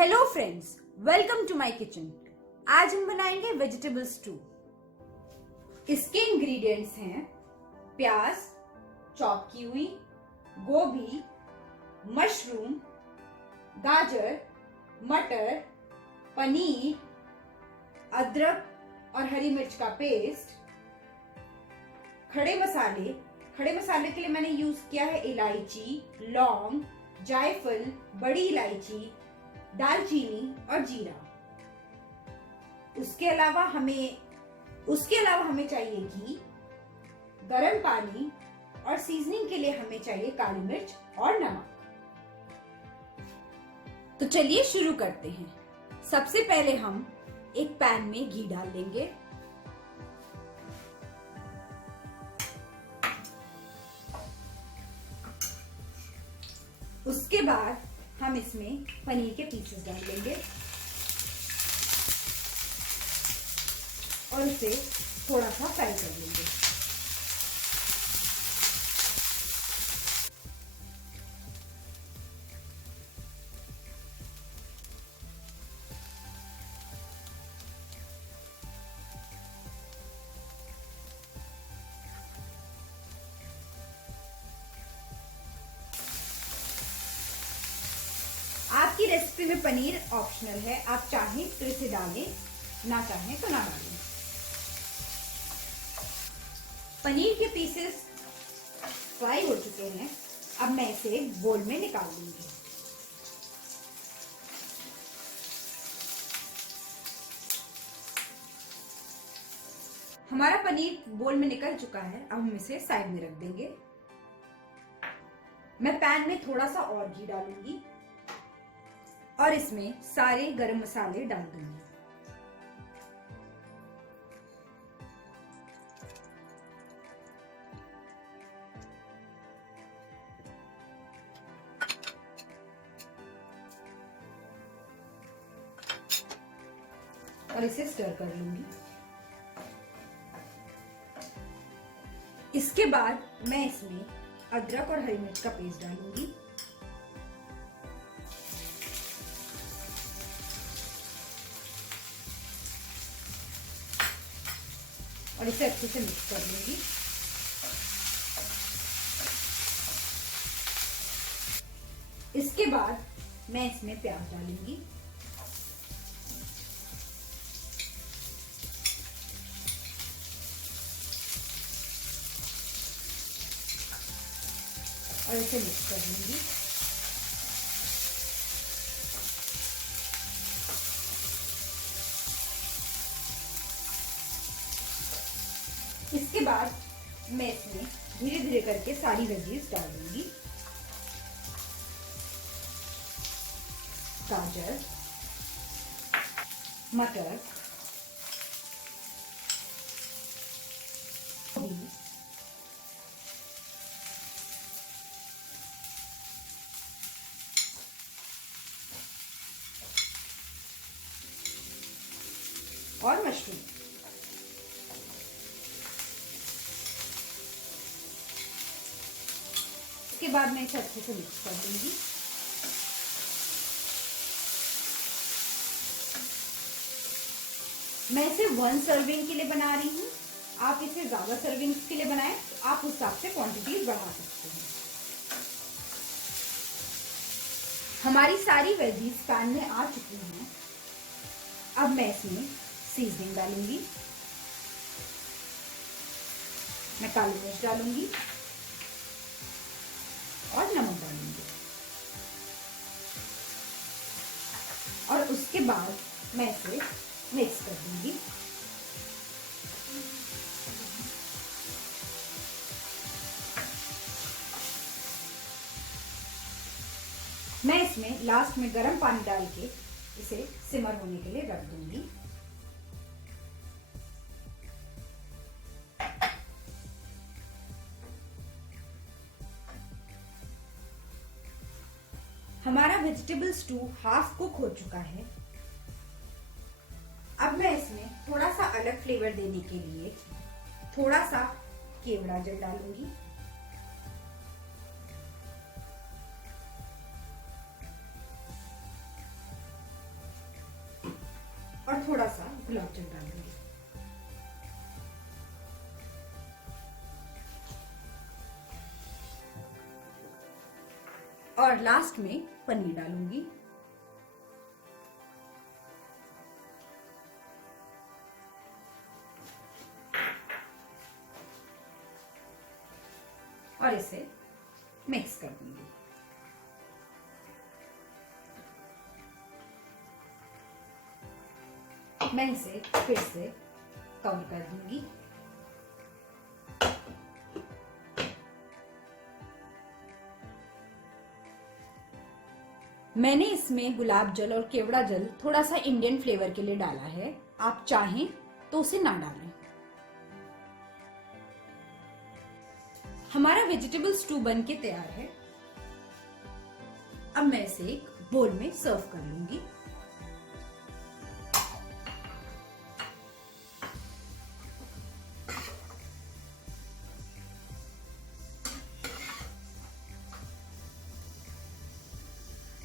Hello friends, welcome to my kitchen. आज हम बनाएंगे वेजिटेबल स्टू। इसके इंग्रेडिएंट्स हैं प्याज चॉप की हुई, गोभी, मशरूम, गाजर, मटर, पनीर, अदरक और हरी मिर्च का पेस्ट, खड़े मसाले। खड़े मसाले के लिए मैंने यूज किया है इलायची, लौंग, जायफल, बड़ी इलायची, दालचीनी और जीरा। उसके अलावा हमें चाहिए घी, गरम पानी और सीजनिंग के लिए हमें चाहिए काली मिर्च और नमक। तो चलिए शुरू करते हैं। सबसे पहले हम एक पैन में घी डाल देंगे। उसके बाद हम इसमें पनीर के पीसेस डाल देंगे और इसे थोड़ा सा फ्राई कर लेंगे। आपकी रेसिपी में पनीर ऑप्शनल है, आप चाहें तो इसे डालें, ना चाहें तो ना डालें। पनीर के पीसेस फ्राई हो चुके हैं। अब मैं इसे एक बोल में निकाल दूंगी। हमारा पनीर बोल में निकल चुका है। अब हम इसे साइड में रख देंगे। मैं पैन में थोड़ा सा और घी डालूंगी और इसमें सारे गरम मसाले डाल दूंगी। और इसे स्टर कर लूंगी। इसके बाद मैं इसमें अदरक और हरी मिर्च का पेस्ट डालूंगी। और इसे अच्छे से मिक्स कर लूंगी। इसके बाद मैं इसमें प्याज डालूंगी। और इसे मिक्स कर लूंगी। इसके बाद मैं इसमें धीरे धीरे करके सारी वेजीज डाल दूंगी। गाजर, मटर, गोभी, और मशरूम। इसके बाद मैं इसे अच्छे से मिक्स कर दूंगी। मैं इसे 1 सर्विंग के लिए बना रही हूँ। आप इसे ज्यादा सर्विंग्स के लिए बनाएं तो आप उस हिसाब से क्वांटिटीज बढ़ा सकते हैं। हमारी सारी वेजीज पैन में आ चुकी हैं। अब मैं इसमें सीजनिंग डालूंगी। मैं काली मिर्च डालूंगी और नमक डालूंगी। और उसके बाद मैं इसे मिक्स कर दूंगी। मैं इसमें लास्ट में गर्म पानी डाल के इसे सिमर होने के लिए रख दूंगी। हमारा वेजिटेबल स्टू हाफ कुक हो चुका है। अब मैं इसमें थोड़ा सा अलग फ्लेवर देने के लिए थोड़ा सा केवड़ा जल डालूंगी। और थोड़ा सा गुलाब जल डालूंगी। और लास्ट में पनीर डालूंगी। और इसे मिक्स कर दूंगी। मैं इसे फिर से कवर कर दूंगी। मैंने इसमें गुलाब जल और केवड़ा जल थोड़ा सा इंडियन फ्लेवर के लिए डाला है, आप चाहें तो उसे ना डालें। हमारा वेजिटेबल स्टू बन के तैयार है। अब मैं इसे एक बोल में सर्व कर लूंगी।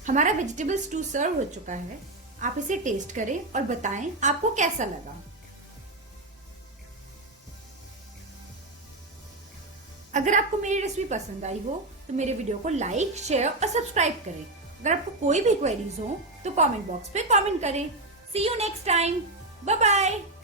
हमारा वेजिटेबल स्टू सर्व हो चुका है। आप इसे टेस्ट करें और बताएं आपको कैसा लगा। अगर आपको मेरी रेसिपी पसंद आई हो तो मेरे वीडियो को लाइक, शेयर और सब्सक्राइब करें। अगर आपको कोई भी क्वेरीज हो तो कमेंट बॉक्स पे कमेंट करें। See you next time. Bye bye.